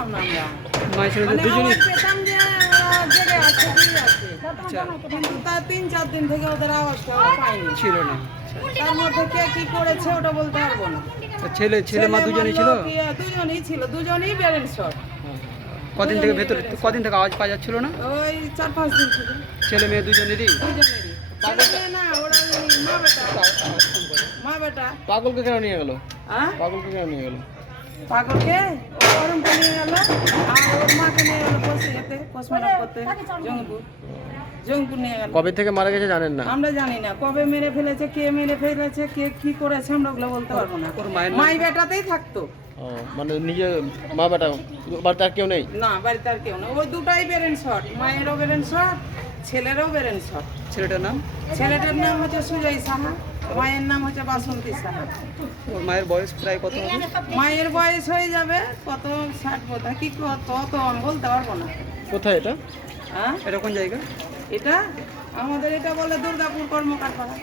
পেতাম না আমরা মায়ের ছেলেদের মানে দুজনই পেতাম যে জেগে আছে কি আছে। আচ্ছা। কিন্তু তার তিন চার দিন থেকে ওদের আওয়াজটা পাইনি ছিল না। তার মধ্যে কে কি করেছে ওটা বলতে পারব না। ছেলে ছেলে মা দুজনই ছিল? মারলো ছিল দুজনই ব্যালেন্স শট কদিন থেকে ভেতরে কদিন থেকে আওয়াজ পাওয়া যাচ্ছিল না? ওই চার পাঁচ দিন ছেলে মেয়ে দুজনেরই? দুজনেরই। না ওরা মা বেটা মা বেটা পাগলকে কেন নিয়ে গেল? পাগলকে কেন নিয়ে গেল? পাগলকে ও গরমকে নিয়ে গেল আর ওর মাকে নিয়ে গেল বসে এতে করতে। জঙ্গিপুর। জঙ্গিপুর নিয়ে গেল। কবে থেকে মারা গেছে জানেন না? আমরা জানি না। কবে মেরে ফেলেছে কে মেরে ফেলেছে কে কি করেছে আমরা ওগুলো বলতে পারব না। ওর মায়ের মাই বেটাতেই থাকতো। মানে নিজে মা বেটা বাড়িতে আর কেউ নেই? না বাড়িতে আর কেউ নেই। ওই দুটাই বেরেন শট মায়েরও বেরেন শট ছেলেরও বেরেন শট ছেলেটার নাম? ছেলেটার নাম হচ্ছে সুজয় সাহা। মায়ের নাম হচ্ছে বাসন্তী সাহা ওর মায়ের বয়স প্রায় কত হবে? মায়ের বয়স হয়ে যাবে কত ষাট বোধা কি কত আমি বলতে পারব না। কোথায় এটা? হ্যাঁ এটা কোন জায়গা? এটা আমাদের এটা বলে দুর্গাপুর কর্মকার পাড়া